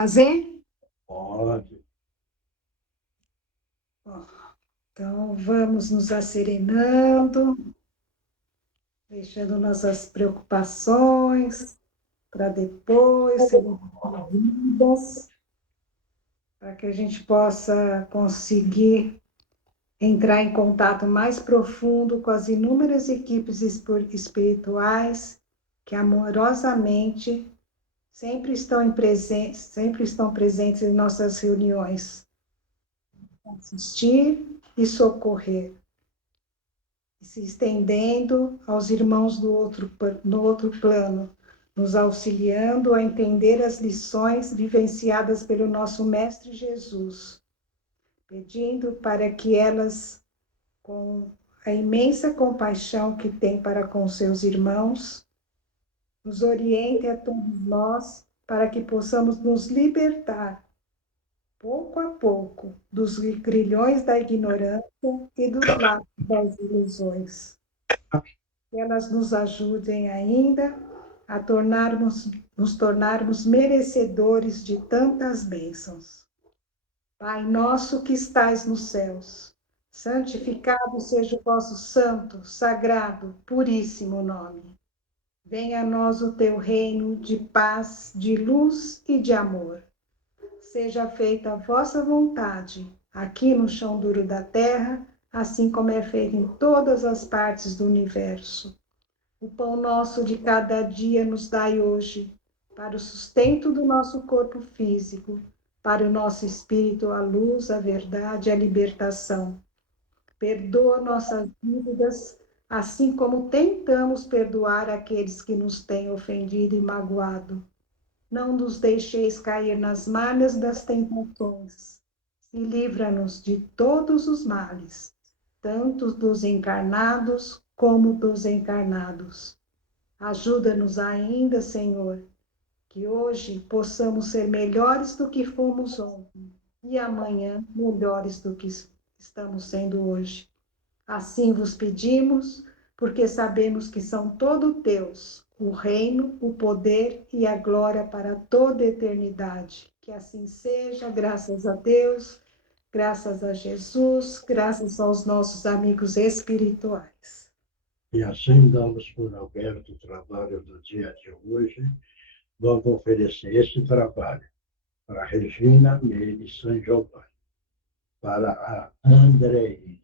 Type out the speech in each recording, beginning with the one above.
Fazer? Pode. Então, vamos nos asserenando, deixando nossas preocupações para depois, serem resolvidas, para que a gente possa conseguir entrar em contato mais profundo com as inúmeras equipes espirituais que amorosamente sempre estão presentes em nossas reuniões, assistir e socorrer, se estendendo aos irmãos no outro plano, nos auxiliando a entender as lições vivenciadas pelo nosso Mestre Jesus, pedindo para que elas, com a imensa compaixão que tem para com seus irmãos, nos oriente a todos nós para que possamos nos libertar, pouco a pouco, dos grilhões da ignorância e dos laços das ilusões. Que elas nos ajudem ainda a nos tornarmos merecedores de tantas bênçãos. Pai nosso que estais nos céus, santificado seja o vosso santo, sagrado, puríssimo nome. Venha a nós o teu reino de paz, de luz e de amor. Seja feita a vossa vontade, aqui no chão duro da terra, assim como é feita em todas as partes do universo. O pão nosso de cada dia nos dai hoje, para o sustento do nosso corpo físico, para o nosso espírito a luz, a verdade, a libertação. Perdoa nossas dívidas, assim como tentamos perdoar aqueles que nos têm ofendido e magoado. Não nos deixeis cair nas malhas das tentações, e livra-nos de todos os males, tanto dos encarnados como dos encarnados. Ajuda-nos ainda, Senhor, que hoje possamos ser melhores do que fomos ontem e amanhã melhores do que estamos sendo hoje. Assim vos pedimos, porque sabemos que são todo teus, o reino, o poder e a glória para toda a eternidade. Que assim seja, graças a Deus, graças a Jesus, graças aos nossos amigos espirituais. E assim damos por aberto o trabalho do dia de hoje. Vamos oferecer esse trabalho para a Regina Meire San Giovanni, para a Andreia,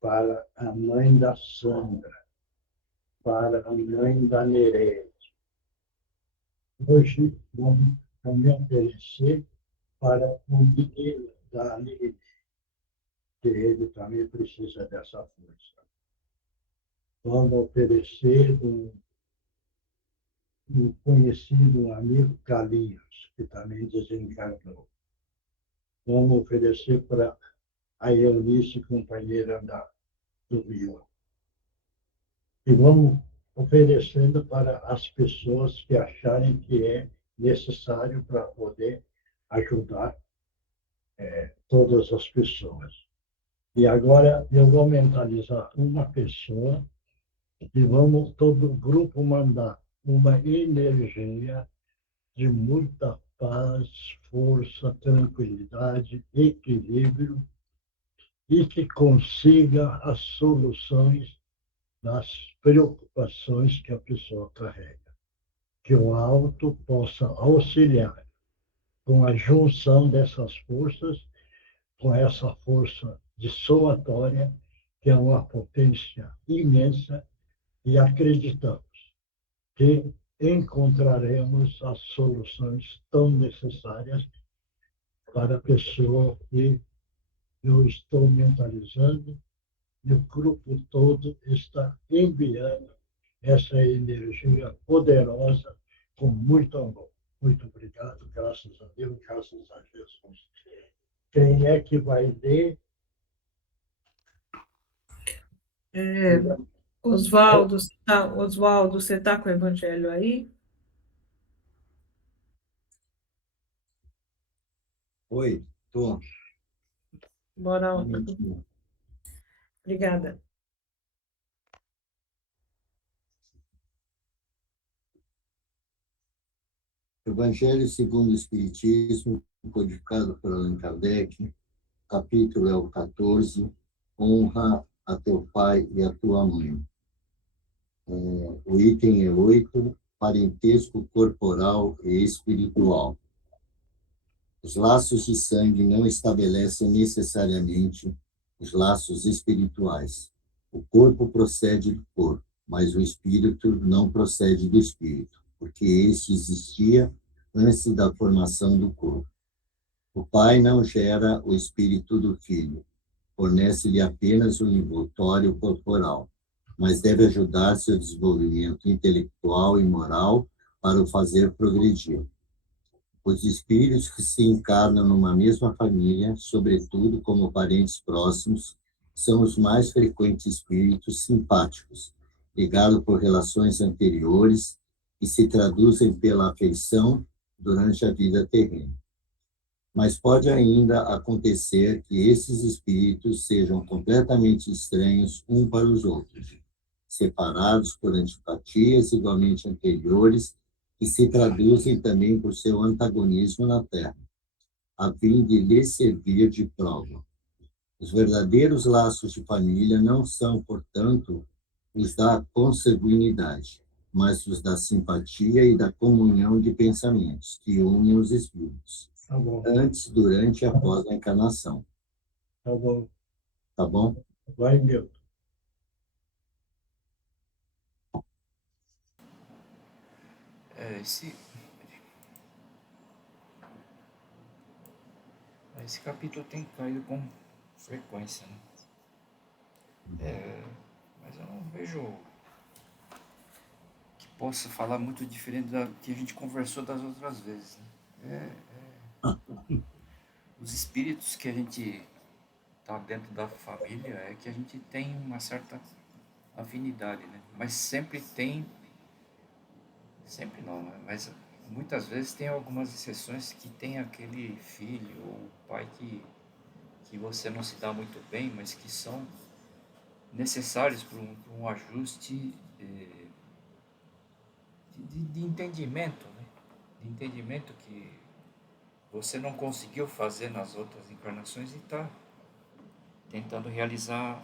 para a mãe da Sandra, para a mãe da Nereide. Hoje vamos também oferecer para o menino da Aline, que ele também precisa dessa força. Vamos oferecer um conhecido amigo Carlinhos, que também desencarnou. Vamos oferecer para a Eunice, companheira do Rio. E vamos oferecendo para as pessoas que acharem que é necessário para poder ajudar todas as pessoas. E agora eu vou mentalizar uma pessoa e vamos todo o grupo mandar uma energia de muita paz, força, tranquilidade, equilíbrio e que consiga as soluções das preocupações que a pessoa carrega. Que o alto possa auxiliar com a junção dessas forças, com essa força de somatória, que é uma potência imensa, e acreditamos que encontraremos as soluções tão necessárias para a pessoa que eu estou mentalizando, e o grupo todo está enviando essa energia poderosa com muito amor. Muito obrigado, graças a Deus, graças a Jesus. Quem é que vai ler? Oswaldo, você está com o evangelho aí? Oi, estou. Bora. Obrigada. Evangelho segundo o Espiritismo, codificado por Allan Kardec, capítulo é o 14, honra a teu pai e a tua mãe. O item é 8, parentesco corporal e espiritual. Os laços de sangue não estabelecem necessariamente os laços espirituais. O corpo procede do corpo, mas o espírito não procede do espírito, porque este existia antes da formação do corpo. O pai não gera o espírito do filho, fornece-lhe apenas o envoltório corporal, mas deve ajudar seu desenvolvimento intelectual e moral para o fazer progredir. Os espíritos que se encarnam numa mesma família, sobretudo como parentes próximos, são os mais frequentes espíritos simpáticos, ligados por relações anteriores e se traduzem pela afeição durante a vida terrena. Mas pode ainda acontecer que esses espíritos sejam completamente estranhos um para os outros, separados por antipatias igualmente anteriores que se traduzem também por seu antagonismo na Terra, a fim de lhes servir de prova. Os verdadeiros laços de família não são, portanto, os da consanguinidade, mas os da simpatia e da comunhão de pensamentos, que unem os espíritos, Tá bom, antes, durante e após a encarnação. tá bom. Tá bom? Vai, meu. Esse capítulo tem caído com frequência, né? Mas eu não vejo que possa falar muito diferente da que a gente conversou das outras vezes, né? Os espíritos que a gente tá dentro da família é que a gente tem uma certa afinidade, né? Mas sempre não, né? Mas muitas vezes tem algumas exceções que tem aquele filho ou pai que você não se dá muito bem, mas que são necessários para um ajuste de entendimento, né? De entendimento que você não conseguiu fazer nas outras encarnações e está tentando realizar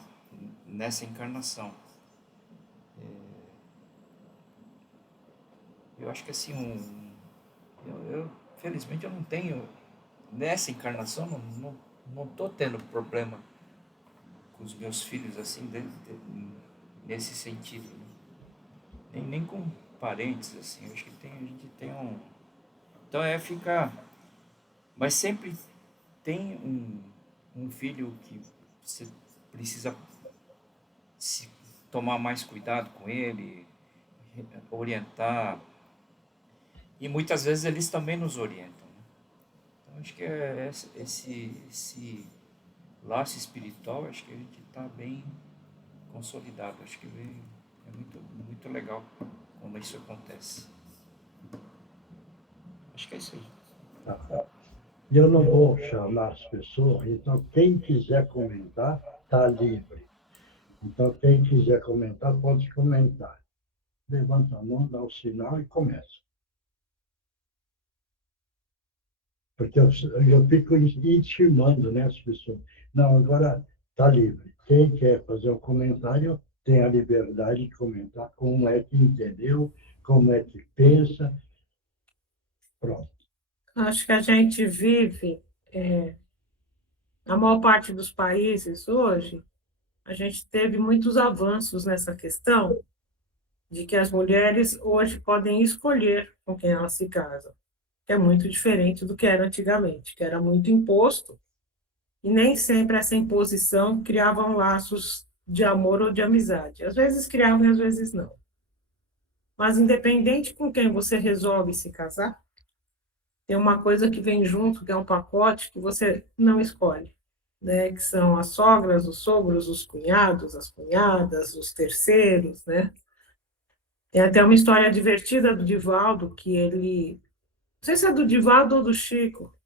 nessa encarnação. Eu acho que assim, felizmente eu não tenho, nessa encarnação, não estou tendo problema com os meus filhos assim, nesse sentido, né? Nem com parentes, assim. Eu acho que a gente tem um... Então fica... Mas sempre tem um filho que você precisa se tomar mais cuidado com ele, orientar. E muitas vezes eles também nos orientam, né? Então acho que esse laço espiritual, acho que a gente está bem consolidado. Acho que é muito, muito legal quando isso acontece. Acho que é isso aí. Tá. E eu não vou chamar as pessoas, então quem quiser comentar, está livre. Então, quem quiser comentar, pode comentar. Levanta a mão, dá o sinal e começa. Porque eu fico intimando, né, as pessoas. Não, agora está livre. Quem quer fazer um comentário tem a liberdade de comentar como é que entendeu, como é que pensa. Pronto. Acho que a gente vive, na maior parte dos países hoje, a gente teve muitos avanços nessa questão de que as mulheres hoje podem escolher com quem elas se casam, que é muito diferente do que era antigamente, que era muito imposto, e nem sempre essa imposição criava laços de amor ou de amizade. Às vezes criavam e às vezes não. Mas independente com quem você resolve se casar, tem uma coisa que vem junto, que é um pacote que você não escolhe, né? Que são as sogras, os sogros, os cunhados, as cunhadas, os terceiros, né? Tem até uma história divertida do Divaldo, que ele... Não sei se é do Divaldo ou do Chico.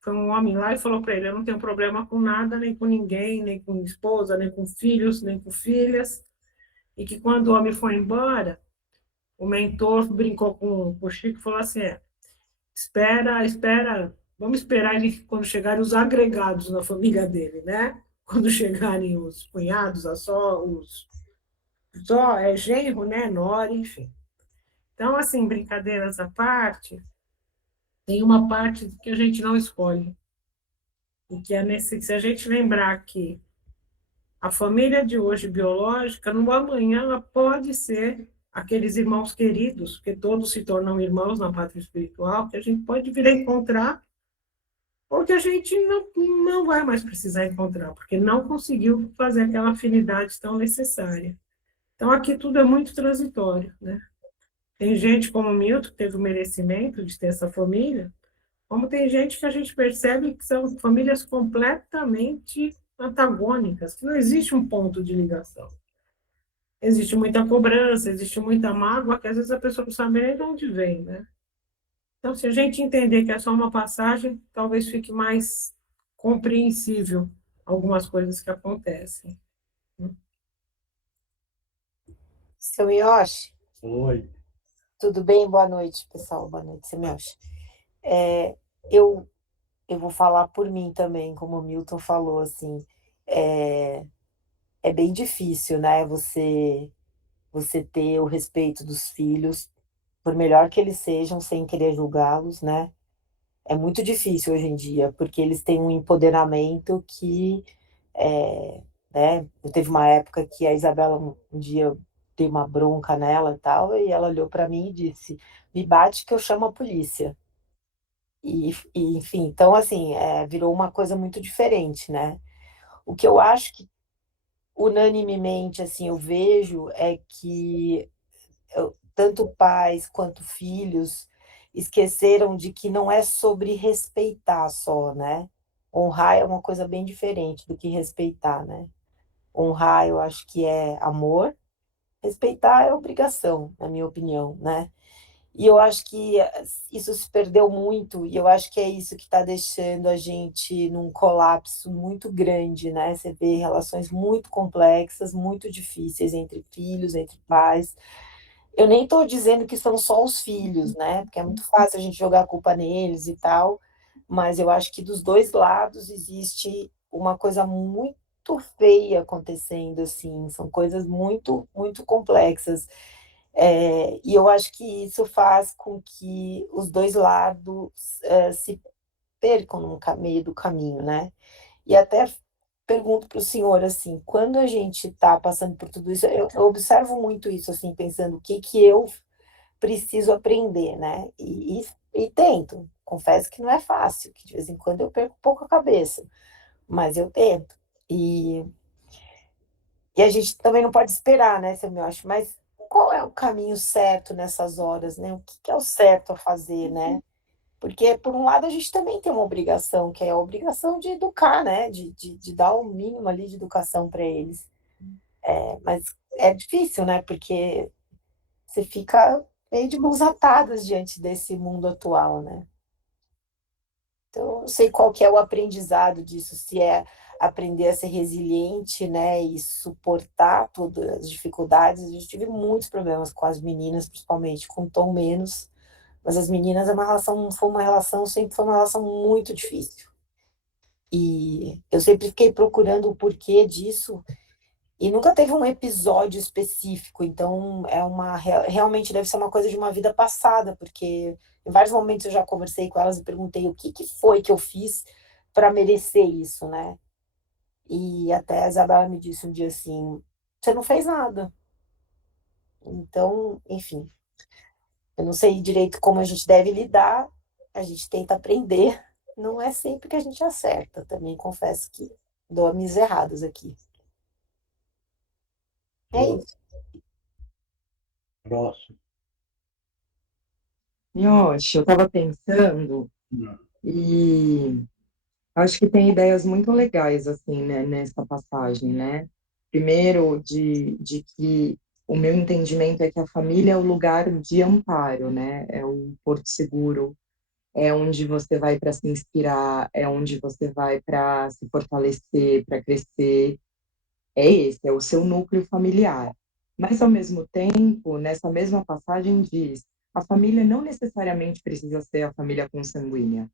Foi um homem lá e falou para ele: eu não tenho problema com nada, nem com ninguém, nem com esposa, nem com filhos, nem com filhas. E que quando o homem foi embora, o mentor brincou com o Chico e falou assim: vamos esperar ele quando chegarem os agregados na família dele, né? Quando chegarem os cunhados, só é genro, né? Nora, enfim. Então, assim, brincadeiras à parte, tem uma parte que a gente não escolhe. E que é se a gente lembrar que a família de hoje biológica, no amanhã, ela pode ser aqueles irmãos queridos, porque todos se tornam irmãos na pátria espiritual, que a gente pode vir a encontrar, ou que a gente não vai mais precisar encontrar, porque não conseguiu fazer aquela afinidade tão necessária. Então, aqui tudo é muito transitório, né? Tem gente como o Milton, que teve o merecimento de ter essa família, como tem gente que a gente percebe que são famílias completamente antagônicas, que não existe um ponto de ligação. Existe muita cobrança, existe muita mágoa, que às vezes a pessoa não sabe nem de onde vem, né? Então, se a gente entender que é só uma passagem, talvez fique mais compreensível algumas coisas que acontecem. Seu Yoshi, Oi. tudo bem? Boa noite, pessoal. Boa noite, seu Yoshi. Eu, eu vou falar por mim também, como o Milton falou, assim, é, é bem difícil, né, você ter o respeito dos filhos, por melhor que eles sejam, sem querer julgá-los, né? É muito difícil hoje em dia, porque eles têm um empoderamento que, né, eu teve uma época que a Isabela um dia dei uma bronca nela e tal, e ela olhou para mim e disse: "Me bate que eu chamo a polícia". Enfim, então assim, virou uma coisa muito diferente, né. O que eu acho que unanimemente, assim, eu vejo é que tanto pais quanto filhos esqueceram de que não é sobre respeitar só, né. Honrar é uma coisa bem diferente do que respeitar, né. Honrar eu acho que é amor, respeitar é obrigação, na minha opinião, né. E eu acho que isso se perdeu muito, e eu acho que é isso que está deixando a gente num colapso muito grande, né. Você vê relações muito complexas, muito difíceis entre filhos, entre pais. Eu nem estou dizendo que são só os filhos, né, porque é muito fácil a gente jogar a culpa neles e tal, mas eu acho que dos 2 lados existe uma coisa muito feia acontecendo, assim, são coisas muito, muito complexas. E eu acho que isso faz com que os 2 lados, se percam no meio do caminho, né. E até pergunto para o senhor, assim, quando a gente está passando por tudo isso, eu observo muito isso, assim, pensando o que que eu preciso aprender, né, e tento. Confesso que não é fácil, que de vez em quando eu perco um pouco a cabeça, mas eu tento. E a gente também não pode esperar, né, seu Miocho, mas qual é o caminho certo nessas horas, né, o que que é o certo a fazer, né? Porque, por um lado, a gente também tem uma obrigação, que é a obrigação de educar, né, de dar o mínimo ali de educação para eles. Mas é difícil, né, porque você fica meio de mãos atadas diante desse mundo atual, né. Então, eu não sei qual que é o aprendizado disso, se é aprender a ser resiliente, né, e suportar todas as dificuldades. A gente tive muitos problemas com as meninas, principalmente, com o Tom menos, mas as meninas sempre foi uma relação muito difícil. E eu sempre fiquei procurando o porquê disso e nunca teve um episódio específico, então realmente deve ser uma coisa de uma vida passada, porque em vários momentos eu já conversei com elas e perguntei o que que foi que eu fiz para merecer isso, né. E até a Isabela me disse um dia assim: "Você não fez nada". Então, enfim, eu não sei direito como a gente deve lidar, a gente tenta aprender, não é sempre que a gente acerta, também confesso que dou as minhas erradas aqui. É isso. Próximo. Yoshi, eu estava pensando Não. e acho que tem ideias muito legais assim, né, nessa passagem, né? Primeiro, de que o meu entendimento é que a família é o lugar de amparo, né? É o porto seguro, é onde você vai para se inspirar, é onde você vai para se fortalecer, para crescer. É esse, é o seu núcleo familiar. Mas, ao mesmo tempo, nessa mesma passagem diz a família não necessariamente precisa ser a família consanguínea.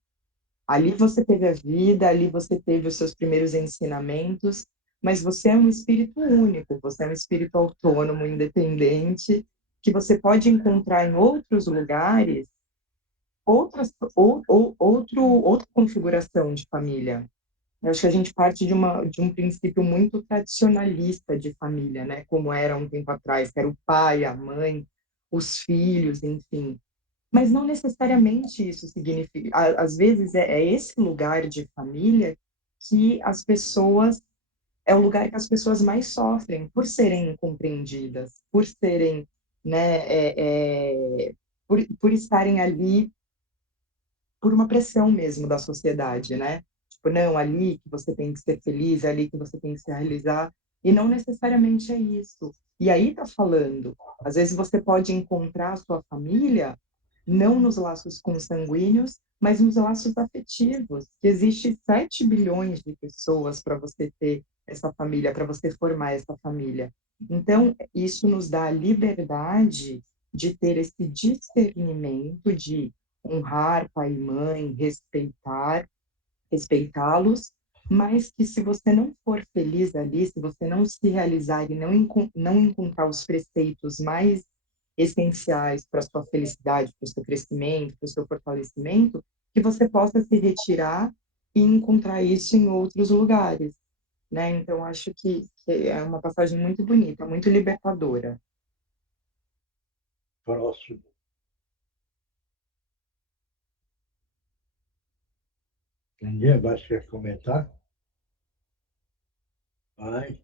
Ali você teve a vida, ali você teve os seus primeiros ensinamentos, mas você é um espírito único, você é um espírito autônomo, independente, que você pode encontrar em outros lugares outra configuração de família. Eu acho que a gente parte de um princípio muito tradicionalista de família, né? Como era um tempo atrás, que era o pai, a mãe, os filhos, enfim. Mas não necessariamente isso significa. Às vezes é esse lugar de família que as pessoas. É o lugar que as pessoas mais sofrem por serem incompreendidas, por serem. Né, por estarem ali por uma pressão mesmo da sociedade, né? Tipo, não, ali que você tem que ser feliz, é ali que você tem que se realizar, e não necessariamente é isso. E aí tá falando, às vezes você pode encontrar a sua família não nos laços consanguíneos, mas nos laços afetivos. Que existe 7 bilhões de pessoas para você ter essa família, para você formar essa família. Então, isso nos dá a liberdade de ter esse discernimento de honrar pai e mãe, respeitá-los, mas que se você não for feliz ali, se você não se realizar e não encontrar os preceitos mais essenciais para a sua felicidade, para o seu crescimento, para o seu fortalecimento, que você possa se retirar e encontrar isso em outros lugares, né? Então, acho que é uma passagem muito bonita, muito libertadora. Próximo. Ninguém mais quer comentar? Vai.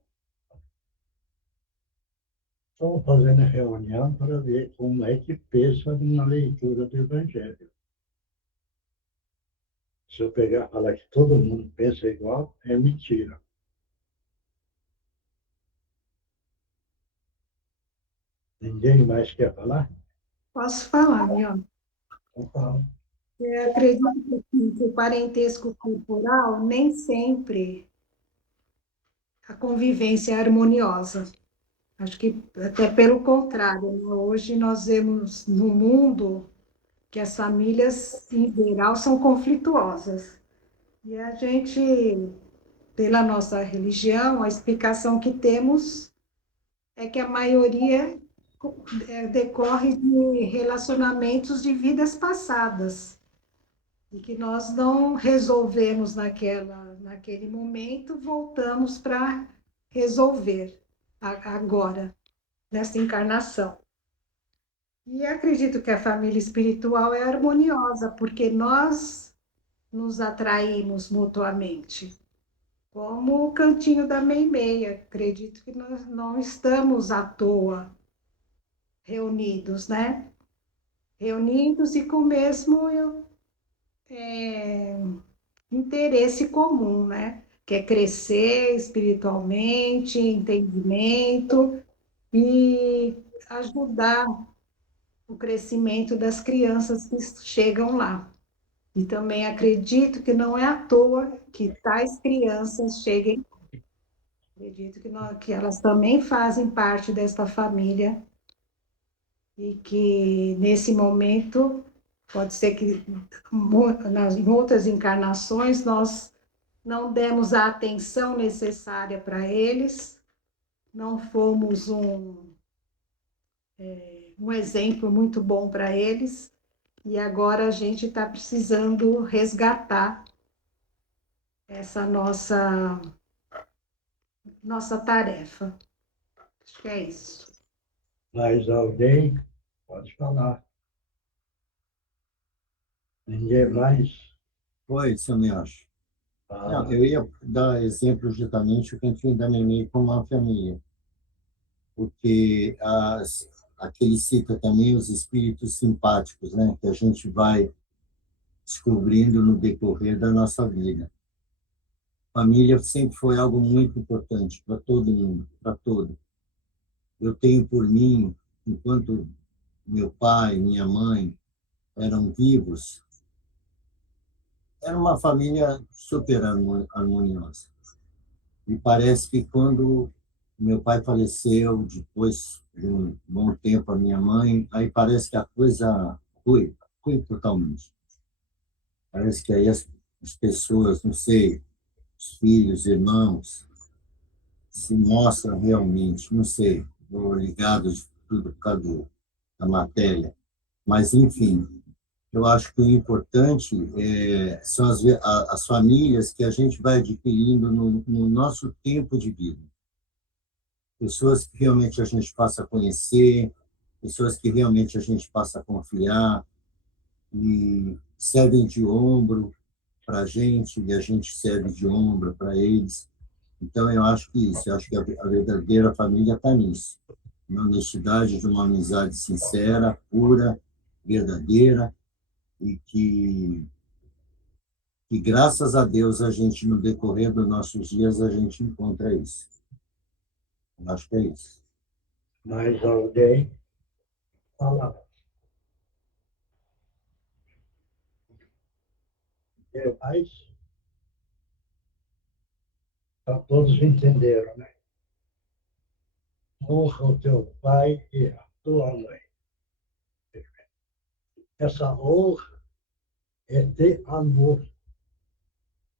Estamos fazendo a reunião para ver como é que pensa na leitura do Evangelho. Se eu pegar e falar que todo mundo pensa igual, é mentira. Ninguém mais quer falar? Posso falar, Leon? Então, fala. Eu acredito que o parentesco corporal nem sempre a convivência é harmoniosa. Acho que até pelo contrário, né? Hoje nós vemos no mundo que as famílias, em geral, são conflituosas. E a gente, pela nossa religião, a explicação que temos é que a maioria decorre de relacionamentos de vidas passadas. E que nós não resolvemos naquele momento, voltamos para resolver agora, nessa encarnação. E acredito que a família espiritual é harmoniosa, porque nós nos atraímos mutuamente. Como o cantinho da Meia. Acredito que nós não estamos à toa reunidos, né? Reunidos e com o mesmo é, interesse comum, né? Que é crescer espiritualmente, entendimento e ajudar o crescimento das crianças que chegam lá. E também acredito que não é à toa que tais crianças cheguem. Acredito que elas também fazem parte desta família e que nesse momento pode ser que em outras encarnações nós não demos a atenção necessária para eles, não fomos um exemplo muito bom para eles, e agora a gente está precisando resgatar essa nossa tarefa. Acho que é isso. Mais alguém? Pode falar. Ninguém mais? Oi, seu Miocho. Fala. Não, eu ia dar exemplo justamente o Cantinho da Nenê como uma família, porque aqui ele cita também os espíritos simpáticos, né, que a gente vai descobrindo no decorrer da nossa vida. Família sempre foi algo muito importante para todo mundo, para todo. Eu tenho por mim, enquanto meu pai, minha mãe eram vivos, era uma família super harmoniosa. E parece que quando meu pai faleceu, depois de um bom tempo a minha mãe, aí parece que a coisa foi totalmente. Parece que aí as pessoas, não sei, os filhos, irmãos, se mostram realmente, não sei, ou ligados tudo por causa da matéria. Mas, enfim, eu acho que o importante são as famílias que a gente vai adquirindo no nosso tempo de vida. Pessoas que realmente a gente passa a conhecer, pessoas que realmente a gente passa a confiar e servem de ombro para a gente e a gente serve de ombro para eles. Então, eu acho que isso, eu acho que a verdadeira família está nisso, na honestidade de uma amizade sincera, pura, verdadeira, e que graças a Deus a gente, no decorrer dos nossos dias, a gente encontra isso. Eu acho que é isso. Mais alguém fala. Mais? Todos entenderam, né? Honra o teu pai e a tua mãe. Essa honra é ter amor.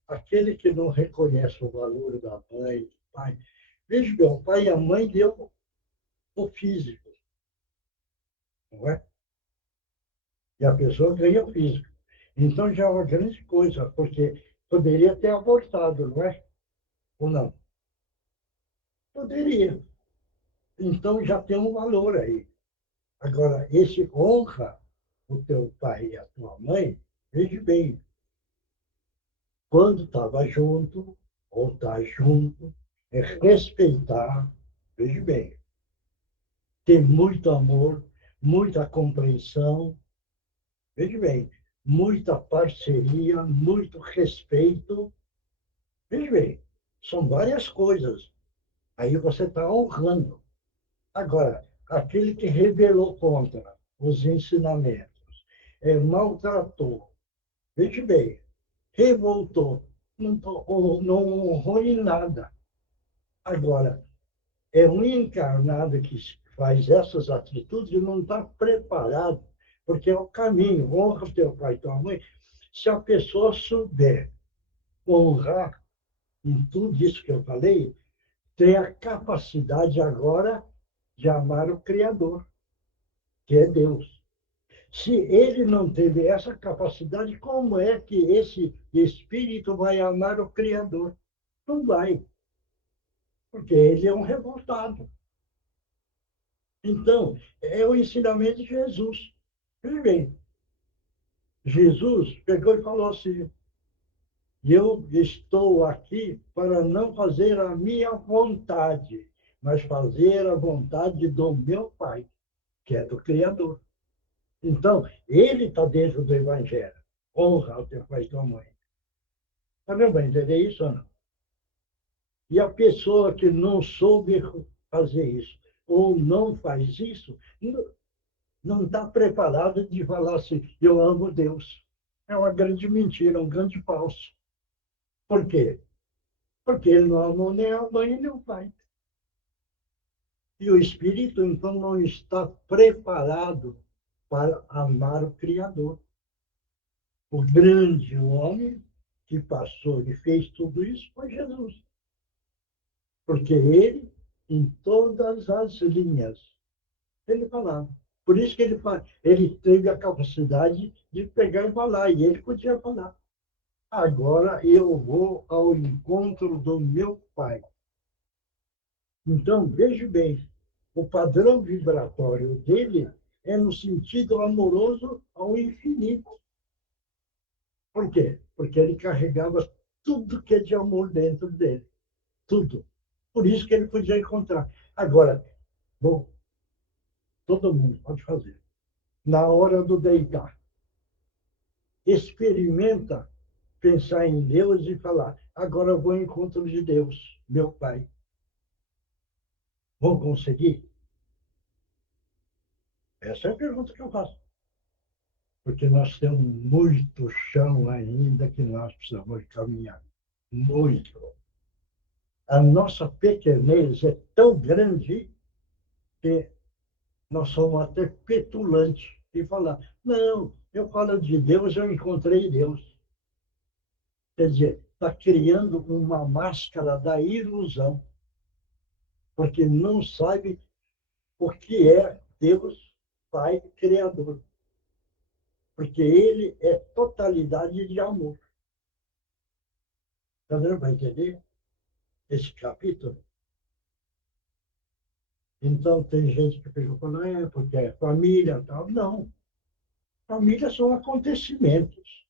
Aquele que não reconhece o valor da mãe, do pai. Veja bem, o pai e a mãe deu o físico, não é? E a pessoa ganha o físico. Então já é uma grande coisa, porque poderia ter abortado, não é? Ou não? Poderia. Então já tem um valor aí. Agora, esse honra o teu pai e a tua mãe, veja bem, quando estava junto, ou está junto, é respeitar, veja bem, ter muito amor, muita compreensão, veja bem, muita parceria, muito respeito, veja bem, são várias coisas. Aí você está honrando. Agora, aquele que rebelou contra os ensinamentos, maltratou, veja bem, revoltou, não honrou em nada. Agora, é um encarnado que faz essas atitudes e não está preparado, porque é o caminho. Honra o teu pai e tua mãe. Se a pessoa souber honrar em tudo isso que eu falei, tem a capacidade agora de amar o Criador, que é Deus. Se ele não teve essa capacidade, como é que esse espírito vai amar o Criador? Não vai, porque ele é um revoltado. Então, é o ensinamento de Jesus. Veja bem, Jesus pegou e falou assim: eu estou aqui para não fazer a minha vontade, mas fazer a vontade do meu Pai, que é do Criador. Então, ele está dentro do Evangelho. Honra o teu pai e tua mãe. Está vendo para entender isso ou não? E a pessoa que não soube fazer isso, ou não faz isso, não está preparada de falar assim, eu amo Deus. É uma grande mentira, um grande falso. Por quê? Porque ele não amou nem a mãe nem o pai. E o espírito, então, não está preparado para amar o Criador. O grande homem que passou e fez tudo isso foi Jesus. Porque ele, em todas as linhas, ele falava. Por isso que ele teve a capacidade de pegar e falar, e ele podia falar. Agora eu vou ao encontro do meu Pai. Então, veja bem, o padrão vibratório dele é no sentido amoroso ao infinito. Por quê? Porque ele carregava tudo que é de amor dentro dele. Tudo. Por isso que ele podia encontrar. Agora, bom, todo mundo pode fazer. Na hora do deitar, experimenta pensar em Deus e falar, agora eu vou ao encontro de Deus, meu Pai. Vou conseguir? Essa é a pergunta que eu faço. Porque nós temos muito chão ainda que nós precisamos caminhar. Muito. A nossa pequenez é tão grande que nós somos até petulantes e falar, não, eu falo de Deus, eu encontrei Deus. Quer dizer, está criando uma máscara da ilusão, porque não sabe o que é Deus Pai Criador. Porque ele é totalidade de amor. Está dando para entender esse capítulo? Então, tem gente que fica falando, porque é família e tal. Não. Família são acontecimentos.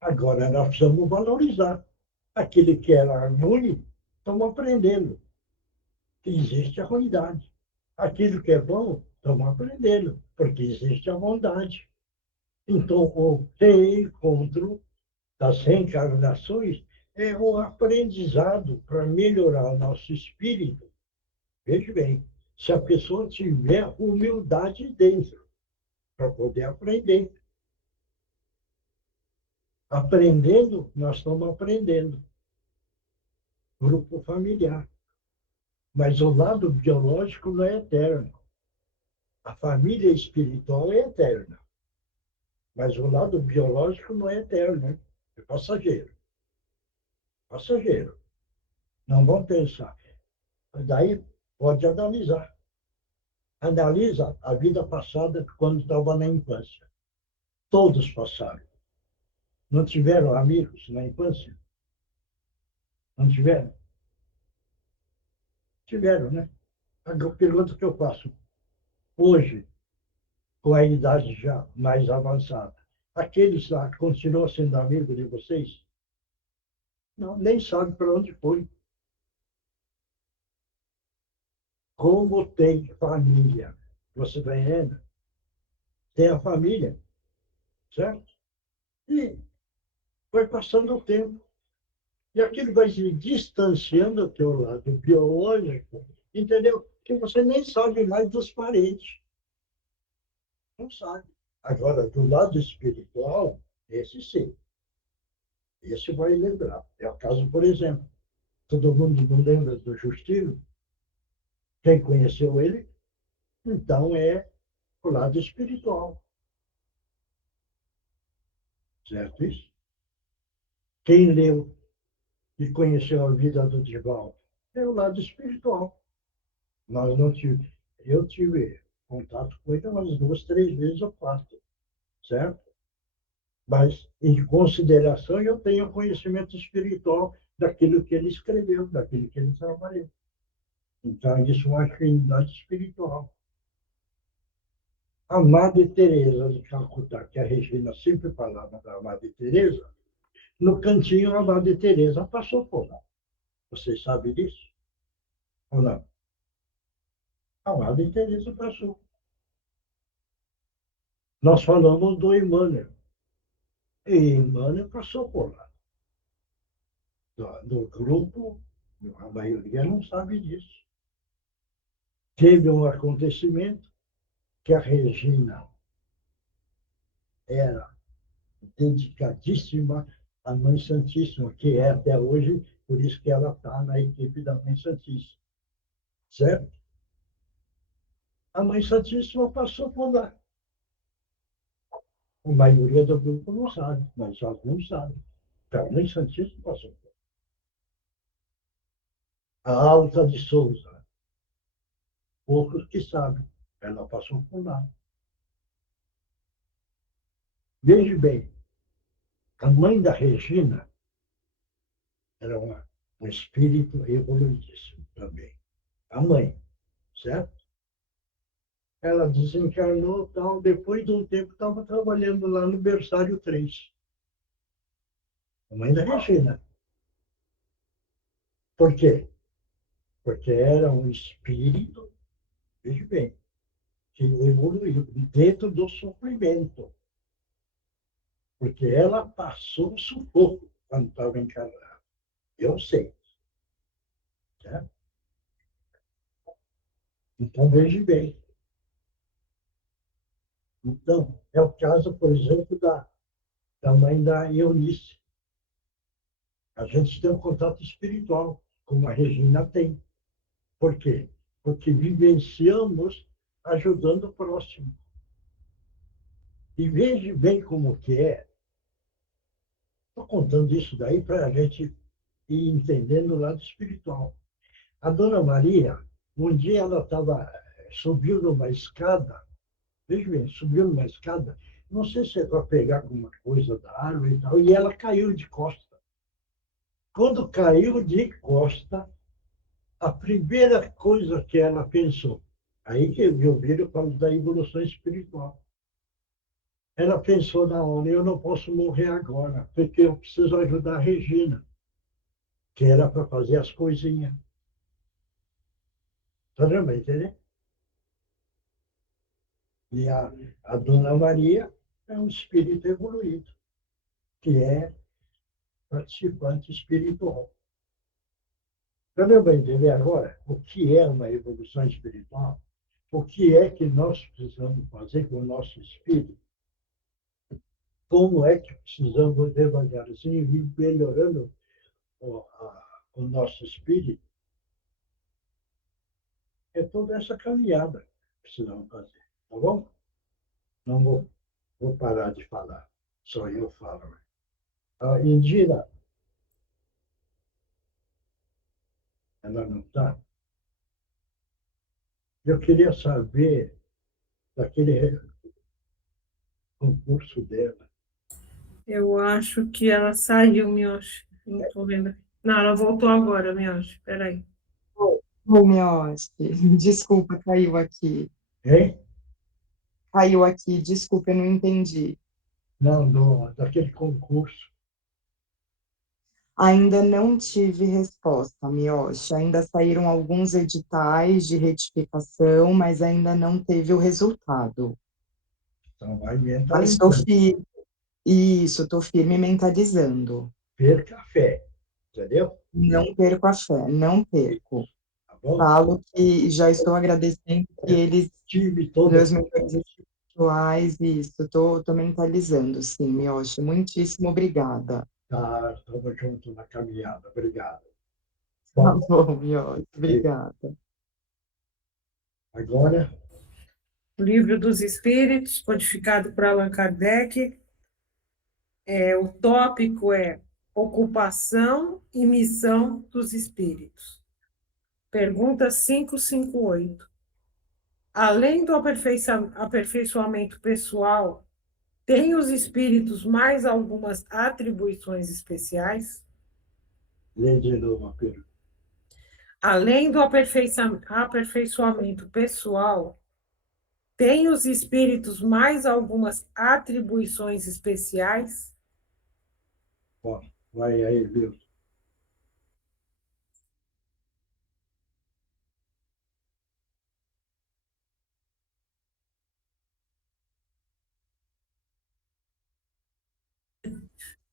Agora, nós precisamos valorizar. Aquele que era ruim, estamos aprendendo que existe a ruindade. Aquilo que é bom, estamos aprendendo, porque existe a bondade. Então, o reencontro das reencarnações é um aprendizado para melhorar o nosso espírito. Veja bem, se a pessoa tiver humildade dentro, para poder aprender. Aprendendo, nós estamos aprendendo. Grupo familiar. Mas o lado biológico não é eterno. A família espiritual é eterna. Mas o lado biológico não é eterno, né? É passageiro. Passageiro. Não vão pensar. Daí pode analisar. Analisa a vida passada quando estava na infância. Todos passaram. Não tiveram amigos na infância? Não tiveram? Tiveram, né? A pergunta que eu faço. Hoje, com a idade já mais avançada, aqueles lá continuam sendo amigos de vocês? Não, nem sabe para onde foi. Como tem família? Você está entendendo? Tem a família, certo? E vai passando o tempo. E aquilo vai se distanciando do teu lado biológico, entendeu? Que você nem sabe mais dos parentes. Não sabe. Agora, do lado espiritual, esse sim. Esse vai lembrar. É o caso, por exemplo, todo mundo não lembra do Justino? Quem conheceu ele? Então é o lado espiritual. Certo isso? Quem leu e conheceu a vida do Divaldo? É o lado espiritual. Nós não tive, eu tive contato com ele umas 2, 3 vezes ou 4, certo? Mas, em consideração, eu tenho conhecimento espiritual daquilo que ele escreveu, daquilo que ele trabalhou. Então, isso é uma afinidade espiritual. A Madre Teresa de Calcutá, que a Regina sempre falava da Madre Teresa, no cantinho a Madre Teresa passou por lá. Vocês sabem disso? Ou não? A Madre Teresa passou. Nós falamos do Emmanuel. E Emmanuel passou por lá. Do grupo, a maioria não sabe disso. Teve um acontecimento que a Regina era dedicadíssima à Mãe Santíssima, que é até hoje, por isso que ela está na equipe da Mãe Santíssima. Certo? A Mãe Santíssima passou por lá. A maioria do grupo não sabe, mas alguns sabem. A Mãe Santíssima passou por lá. A Alta de Souza, poucos que sabem, ela passou por lá. Veja bem, a mãe da Regina era um espírito evoluidíssimo também. A mãe, certo? Ela desencarnou, tal, depois de um tempo estava trabalhando lá no berçário 3. A mãe da Regina. Por quê? Porque era um espírito, veja bem, que evoluiu dentro do sofrimento. Porque ela passou sufoco quando estava encarnada. Eu sei. Certo? Então, veja bem. Então, é o caso, por exemplo, da mãe da Eunice. A gente tem um contato espiritual, como a Regina tem. Por quê? Porque vivenciamos ajudando o próximo. E veja bem como que é. Estou contando isso daí para a gente ir entendendo o lado espiritual. A Dona Maria, um dia ela subiu numa escada, veja bem, subiu numa escada, não sei se é para pegar alguma coisa da árvore e tal, e ela caiu de costa. Quando caiu de costa, a primeira coisa que ela pensou, aí que eu vi o caso da evolução espiritual. Ela pensou na hora, eu não posso morrer agora, porque eu preciso ajudar a Regina, que era para fazer as coisinhas. Tá vendo, entendeu? E a Dona Maria é um espírito evoluído, que é participante espiritual. Também vai entender agora o que é uma evolução espiritual, o que é que nós precisamos fazer com o nosso espírito, como é que precisamos devagarzinho ir melhorando o nosso espírito. É toda essa caminhada que precisamos fazer, tá bom? Não vou parar de falar, só eu falo. Indira, ela não está. Eu queria saber daquele concurso dela. Eu acho que ela saiu, Mioshi. Não tô vendo. Não, ela voltou agora, Mioshi. Espera aí. Ô, Miotti, desculpa, caiu aqui. Hein? Caiu aqui, desculpa, eu não entendi. Não, daquele concurso. Ainda não tive resposta, Mioshi. Ainda saíram alguns editais de retificação, mas ainda não teve o resultado. Então, vai Mas estou mentalizando. firme. Isso, estou firme mentalizando. Perca a fé, entendeu? Não perco a fé, não perco. Tá bom? Falo que já estou agradecendo que É, eles, time todo. meus mentores espirituais, isso, estou mentalizando, sim, Mioshi. Muitíssimo obrigada. Tá, estamos juntos na caminhada. Obrigado. Tá Bom, bom, Mioshi, obrigada. agora, O Livro dos Espíritos, codificado por Allan Kardec. O tópico é ocupação e missão dos espíritos. Pergunta 558. Além do aperfeiçoamento pessoal, têm os espíritos mais algumas atribuições especiais? lê de novo a pergunta. Além do aperfeiçoamento pessoal, têm os espíritos mais algumas atribuições especiais? Bom, vai aí, viu?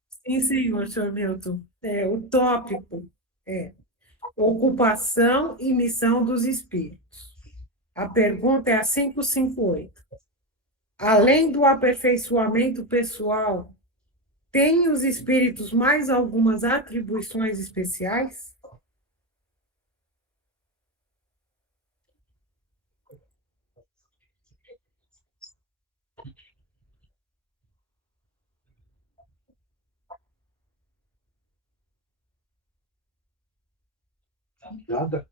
Sim, senhor Milton. O tópico é ocupação e missão dos espíritos. A pergunta é a 558. Além do aperfeiçoamento pessoal, têm os espíritos mais algumas atribuições especiais? Nada?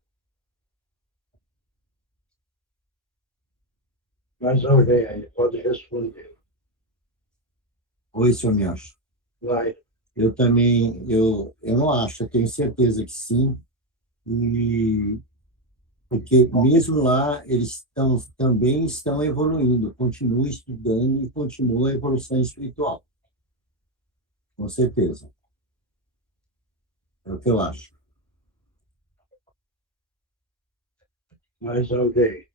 Mas alguém aí pode responder. Oi, senhor Miocha. Vai. Eu também, eu não acho, eu tenho certeza que sim, e porque mesmo lá também estão evoluindo, continuam estudando e continua a evolução espiritual, com certeza. É o que eu acho. Mais alguém?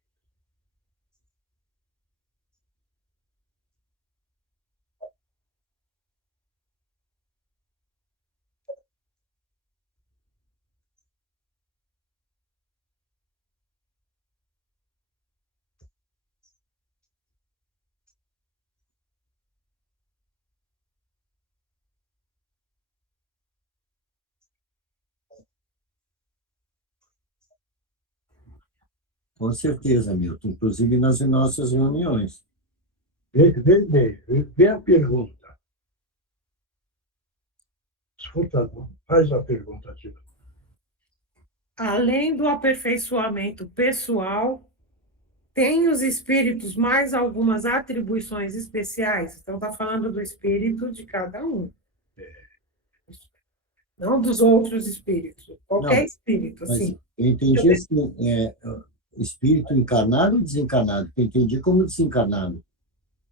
Com certeza, Milton, inclusive nas nossas reuniões. Vê a pergunta. Escuta, faz a pergunta, Tila. Além do aperfeiçoamento pessoal, tem os espíritos mais algumas atribuições especiais? Então, está falando do espírito de cada um. Não dos outros espíritos. Qualquer Não, espírito, mas assim. eu entendi assim, espírito encarnado ou desencarnado? Eu entendi como desencarnado.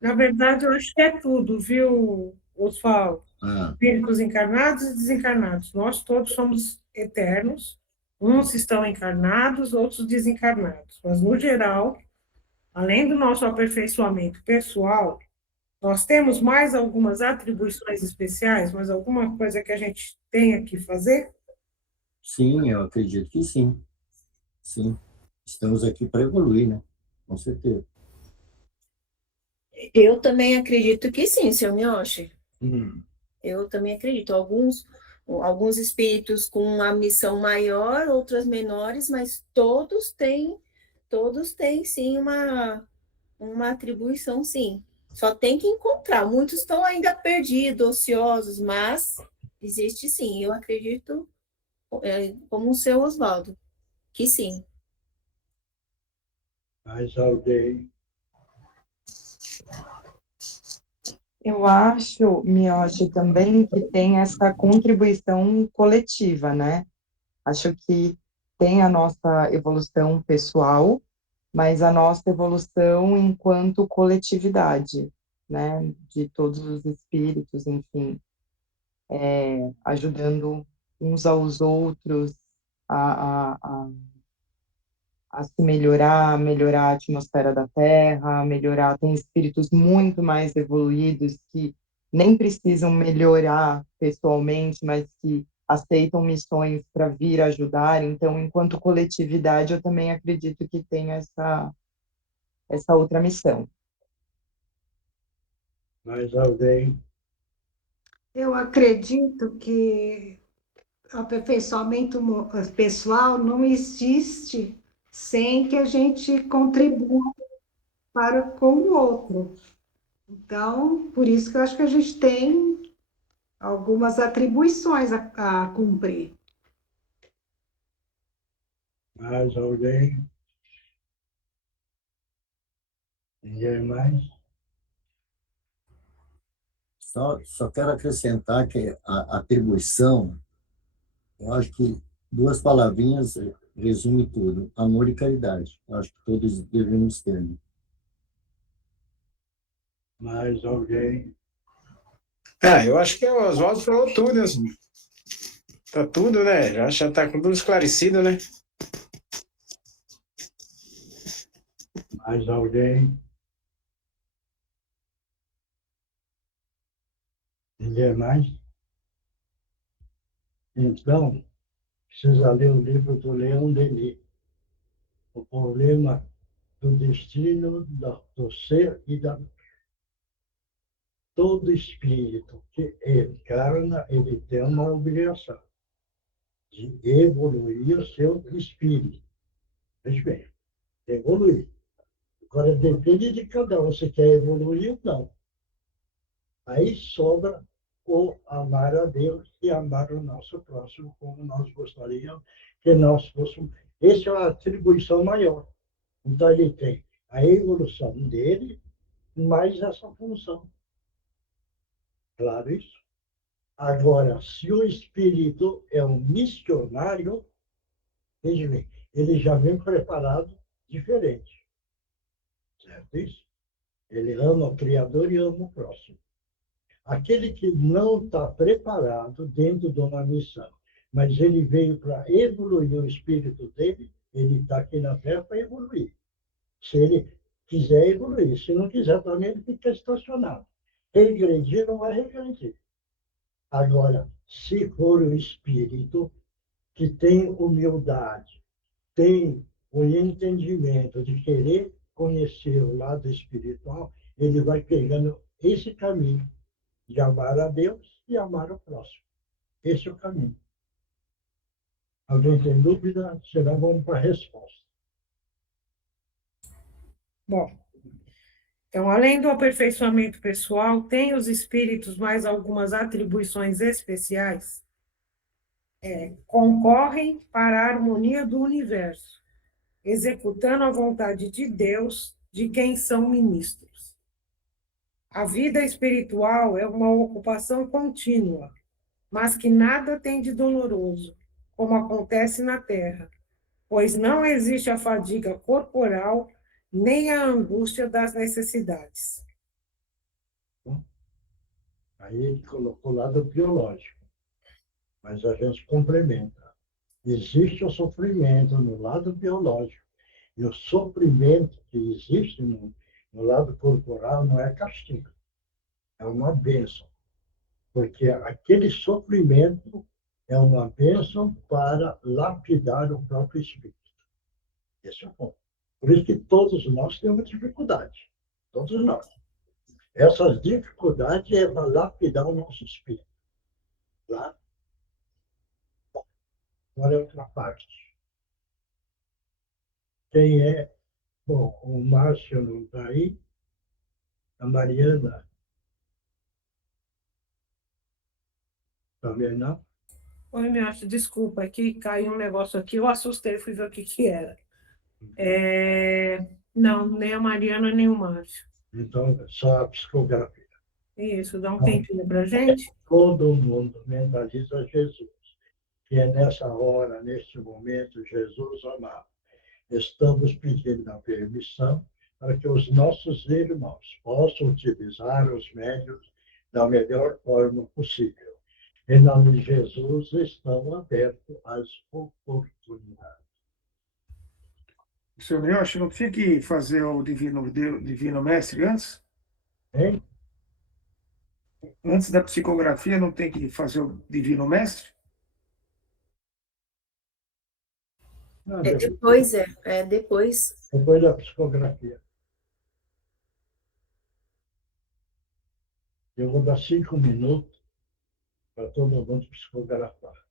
Na verdade, eu acho que é tudo, viu, Oswaldo? Ah, Espíritos encarnados e desencarnados. Nós todos somos eternos. Uns estão encarnados, outros desencarnados. Mas, no geral, além do nosso aperfeiçoamento pessoal, nós temos mais algumas atribuições especiais, mais alguma coisa que a gente tenha que fazer? sim, eu acredito que sim. Sim. Estamos aqui para evoluir, né? Com certeza. Eu também acredito que sim, seu Miyoshi. Hum. Eu também acredito. Alguns espíritos com uma missão maior, outras menores, mas todos têm sim uma atribuição, sim. Só tem que encontrar. Muitos estão ainda perdidos, ociosos, mas existe sim. Eu acredito, como o seu Oswaldo, que sim. Mais alguém? Eu acho, Miotti, também que tem essa contribuição coletiva, né? Acho que tem a nossa evolução pessoal, mas a nossa evolução enquanto coletividade, né? De todos os espíritos, enfim, ajudando uns aos outros a se melhorar, melhorar a atmosfera da Terra, melhorar. Tem espíritos muito mais evoluídos que nem precisam melhorar pessoalmente, mas que aceitam missões para vir ajudar. Então, enquanto coletividade, eu também acredito que tem essa outra missão. Mais alguém? Eu acredito que o aperfeiçoamento pessoal não existe sem que a gente contribua para com o outro. Então, por isso que eu acho que a gente tem algumas atribuições a cumprir. Mais alguém? Ninguém mais? Só quero acrescentar que a atribuição, eu acho que duas palavrinhas resume tudo: amor e caridade. Eu acho que todos devemos ter. Né? Mais alguém? Eu acho que o Oswaldo falou tudo, assim. Tá tudo, né? Já tá com tudo esclarecido, né? Mais alguém? Ninguém mais? Então, precisa ler o livro do Leon Denis, O Problema do Destino, do Ser e da... Todo espírito que encarna, ele tem uma obrigação de evoluir o seu espírito. Veja bem, evoluir. Agora, depende de cada um, se quer evoluir ou não. Aí sobra o amar a Deus e amar o nosso próximo, como nós gostaríamos que nós fôssemos. Essa é a atribuição maior. Então, ele tem a evolução dele, mais essa função. Claro isso? Agora, se o espírito é um missionário, veja bem, ele já vem preparado diferente. Certo isso? Ele ama o Criador e ama o próximo. Aquele que não está preparado dentro de uma missão, mas ele veio para evoluir o espírito dele, ele está aqui na Terra para evoluir. Se ele quiser evoluir, se não quiser também, ele fica estacionado. Regredir não vai regredir. Agora, se for o espírito que tem humildade, tem o entendimento de querer conhecer o lado espiritual, ele vai pegando esse caminho de amar a Deus e amar o próximo. Esse é o caminho. Alguém tem dúvida? Senão vamos para a resposta. Bom, então, além do aperfeiçoamento pessoal, tem os espíritos mais algumas atribuições especiais? Concorrem para a harmonia do universo, executando a vontade de Deus, de quem são ministros. A vida espiritual é uma ocupação contínua, mas que nada tem de doloroso, como acontece na Terra, pois não existe a fadiga corporal nem a angústia das necessidades. Aí ele colocou o lado biológico, mas a gente complementa. Existe o sofrimento no lado biológico, e o sofrimento que existe no lado corporal não é castigo, é uma bênção, porque aquele sofrimento é uma bênção para lapidar o próprio espírito. Esse é o ponto. Por isso que todos nós temos dificuldade, todos nós. Essas dificuldades é para lapidar o nosso espírito. Lá, agora é outra parte. Quem é? Bom, o Márcio não está aí, a Mariana também não. Oi, Márcio, desculpa, é que caiu um negócio aqui, eu assustei, fui ver o que que era. Não, nem a Mariana, nem o Márcio. Então, só a psicografia. Isso, dá um tempinho para gente. Todo mundo mentaliza Jesus, que é nessa hora, neste momento, Jesus amado. Estamos pedindo a permissão para que os nossos irmãos possam utilizar os médios da melhor forma possível. Em nome de Jesus, estão abertos às oportunidades. Seu Leôncio, não tinha que fazer o Divino Mestre antes? Hein? Antes da psicografia, não tem que fazer o Divino Mestre? Não, Depois, depois. depois da psicografia. Eu vou dar 5 minutos para todo mundo psicografar.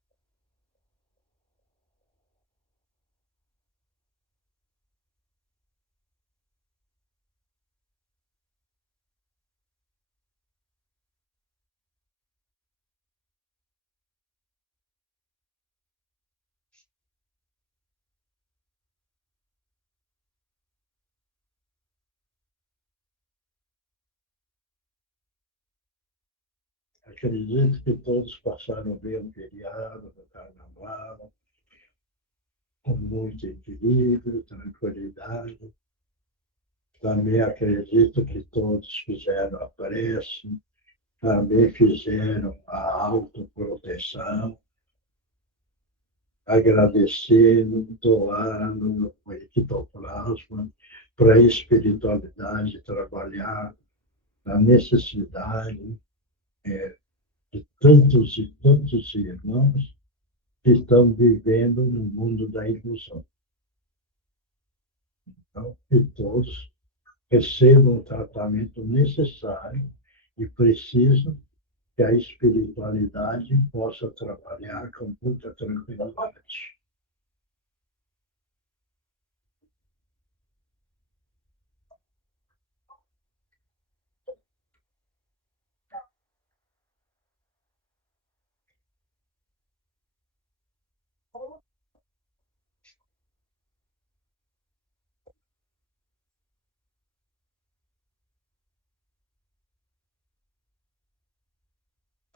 Acredito que todos passaram bem o feriado do carnaval, com muito equilíbrio, tranquilidade. Também acredito que todos fizeram a prece, também fizeram a autoproteção, agradecendo, doando o ectoplasma para a espiritualidade trabalhar na necessidade de tantos e tantos irmãos que estão vivendo no mundo da ilusão. Então, que todos recebam o tratamento necessário e preciso que a espiritualidade possa trabalhar com muita tranquilidade.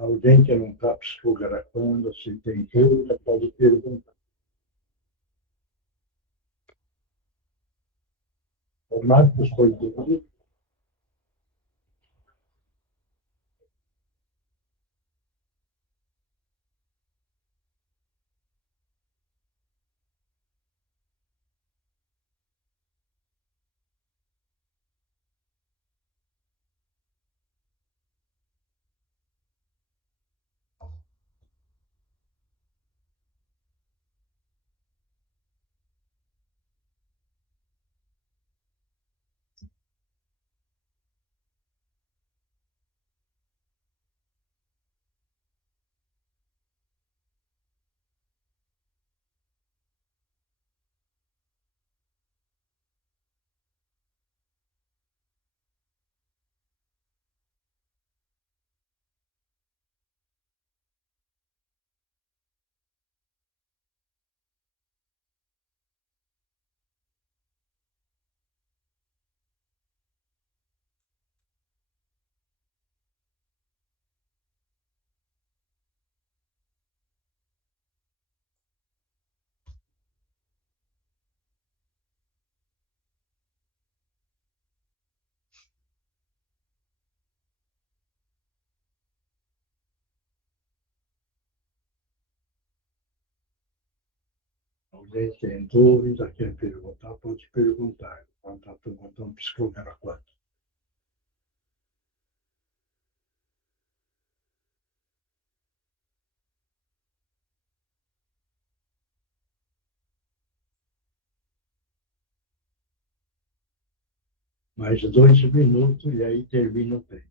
Alguém que não está psicografando, se tem dúvida, pode perguntar. O Marcos foi dormir? Alguém tem dúvida, quer perguntar, pode perguntar. Enquanto a turma está psicografando. Mais 2 minutos e aí termina o tempo.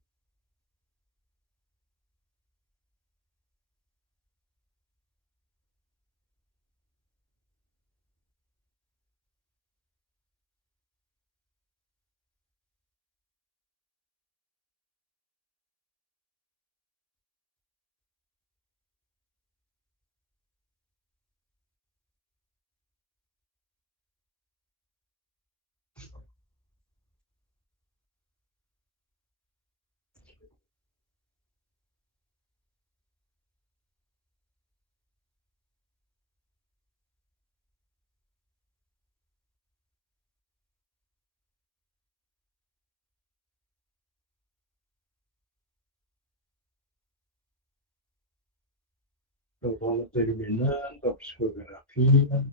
Então, vamos terminando a psicografia.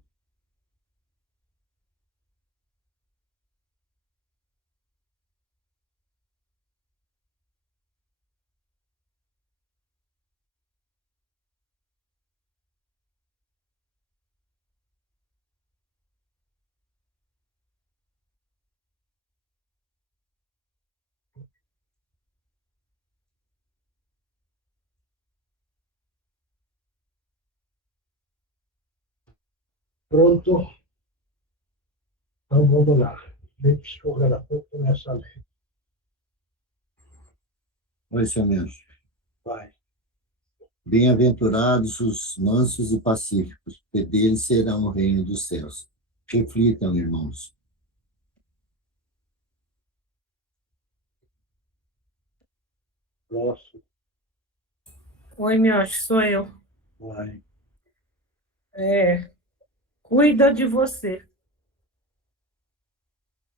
Pronto? Então, vamos lá. Quem psicografou começa a ler. Oi, seu mestre. Vai. Bem-aventurados os mansos e pacíficos, porque deles será o reino dos céus. Reflitam, irmãos. Próximo. Oi, Mioche, sou eu. Vai. Cuida de você.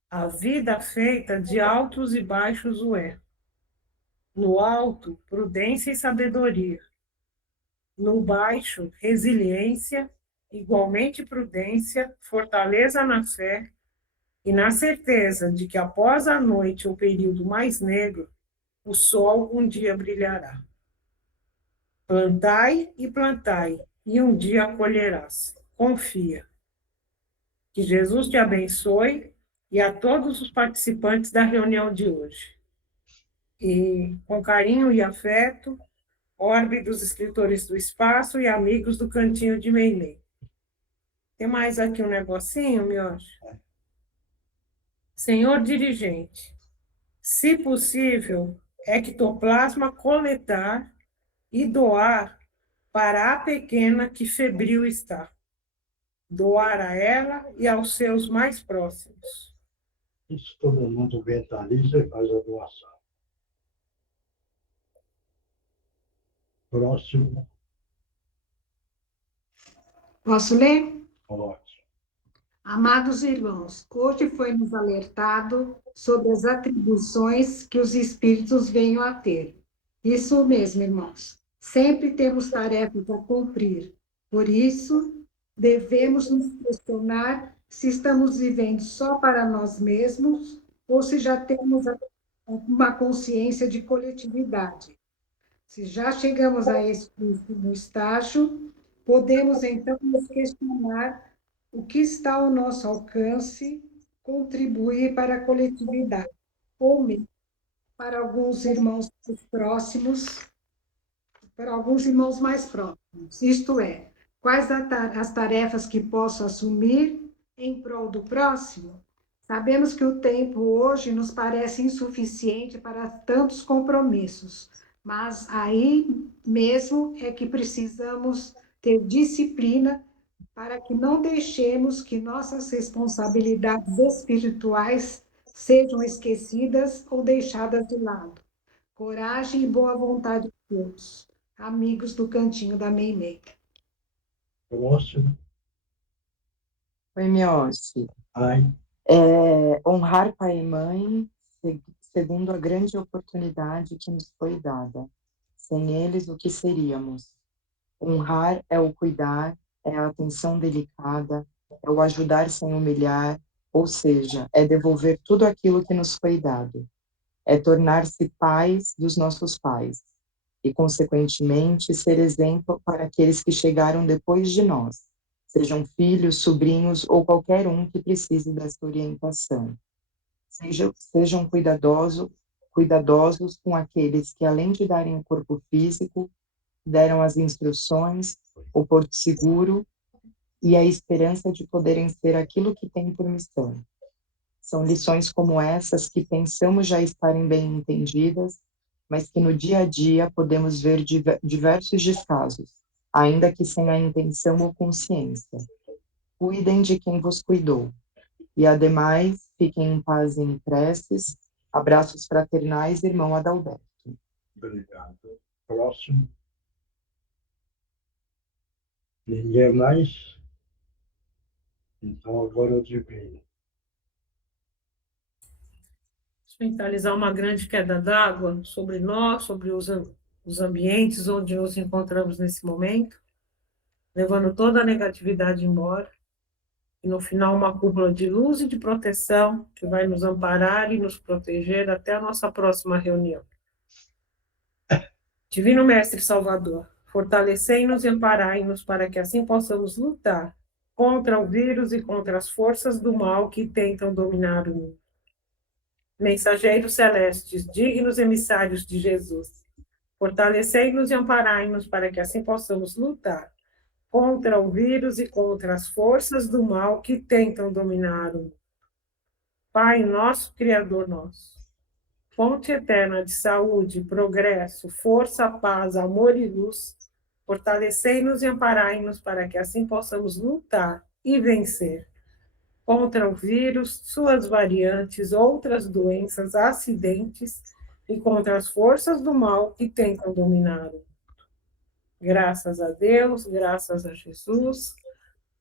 A vida feita de altos e baixos o é. No alto, prudência e sabedoria. No baixo, resiliência, igualmente prudência, fortaleza na fé e na certeza de que após a noite ou período mais negro, o sol um dia brilhará. Plantai, e um dia colherás. Confia. Que Jesus te abençoe e a todos os participantes da reunião de hoje. E com carinho e afeto, Orbe dos Escritores do Espaço e amigos do Cantinho de Meimei. Tem mais aqui um negocinho, Mioche? Senhor dirigente, se possível, ectoplasma coletar e doar para a pequena que febril está. Doar a ela e aos seus mais próximos. Isso todo mundo mentaliza e faz a doação. Próximo. Posso ler? Ótimo. Amados irmãos, hoje foi nos alertado sobre as atribuições que os espíritos venham a ter. Isso mesmo, irmãos. Sempre temos tarefas a cumprir. Por isso, devemos nos questionar se estamos vivendo só para nós mesmos ou se já temos uma consciência de coletividade. Se já chegamos a esse último estágio, podemos então nos questionar o que está ao nosso alcance, contribuir para a coletividade, ou mesmo para alguns irmãos próximos, para alguns irmãos mais próximos. Isto é, quais as tarefas que posso assumir em prol do próximo? Sabemos que o tempo hoje nos parece insuficiente para tantos compromissos, mas aí mesmo é que precisamos ter disciplina para que não deixemos que nossas responsabilidades espirituais sejam esquecidas ou deixadas de lado. Coragem e boa vontade de todos, amigos do Cantinho da Meimei. Próximo. Oi, Mioche. Ai. Honrar pai e mãe, segundo a grande oportunidade que nos foi dada. Sem eles, o que seríamos? Honrar é o cuidar, é a atenção delicada, é o ajudar sem humilhar, ou seja, é devolver tudo aquilo que nos foi dado. É tornar-se pais dos nossos pais e, consequentemente, ser exemplo para aqueles que chegaram depois de nós, sejam filhos, sobrinhos ou qualquer um que precise dessa orientação. Sejam cuidadosos com aqueles que, além de darem o corpo físico, deram as instruções, o porto seguro e a esperança de poderem ser aquilo que têm por missão. São lições como essas que pensamos já estarem bem entendidas, mas que no dia a dia podemos ver diversos descasos, ainda que sem a intenção ou consciência. Cuidem de quem vos cuidou. E, ademais, fiquem em paz e em preces. Abraços fraternais, irmão Adalberto. Obrigado. Próximo. Ninguém mais? Então, agora eu divino. Mentalizar uma grande queda d'água sobre nós, sobre os ambientes onde nos encontramos nesse momento, levando toda a negatividade embora. E no final, uma cúpula de luz e de proteção que vai nos amparar e nos proteger até a nossa próxima reunião. Divino Mestre Salvador, fortalecei-nos e amparai-nos para que assim possamos lutar contra o vírus e contra as forças do mal que tentam dominar o mundo. Mensageiros celestes, dignos emissários de Jesus, fortalecei-nos e amparai-nos para que assim possamos lutar contra o vírus e contra as forças do mal que tentam dominar o mundo. Pai nosso, Criador nosso, fonte eterna de saúde, progresso, força, paz, amor e luz, fortalecei-nos e amparai-nos para que assim possamos lutar e vencer contra o vírus, suas variantes, outras doenças, acidentes e contra as forças do mal que tentam dominar o mundo. Graças a Deus, graças a Jesus,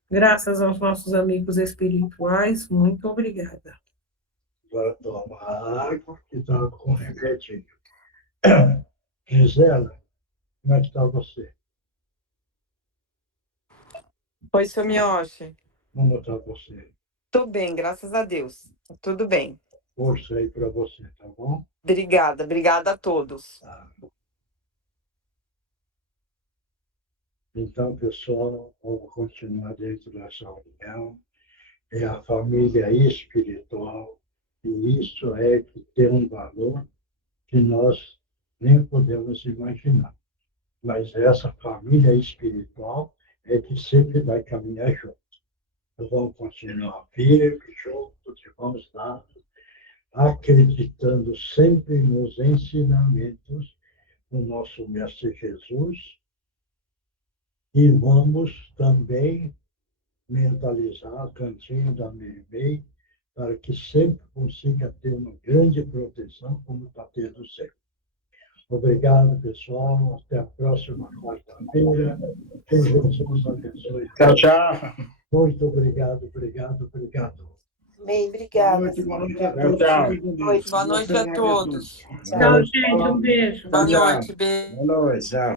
graças aos nossos amigos espirituais, muito obrigada. Agora toma água que está com remedinho. Gisela, como é que está você? Oi, seu Mioche. Como está você? Tô bem, graças a Deus. Tudo bem. Força aí para você, tá bom? Obrigada a todos. Tá. Então, pessoal, vamos continuar dentro dessa reunião. É a família espiritual, e isso é que tem um valor que nós nem podemos imaginar. Mas essa família espiritual é que sempre vai caminhar junto. Nós vamos continuar firmes, juntos, de mãos dadas, acreditando sempre nos ensinamentos do nosso Mestre Jesus, e vamos também mentalizar o cantinho da Meimei para que sempre consiga ter uma grande proteção, como está tendo sempre. Obrigado, pessoal. Até a próxima quarta-feira. Que Jesus abençoe. Tchau, tchau. Muito obrigado. Bem, obrigada. Boa noite a todos. Tchau. Boa noite a todos. Tchau, gente, um beijo. Boa noite, beijo. Boa noite, tchau.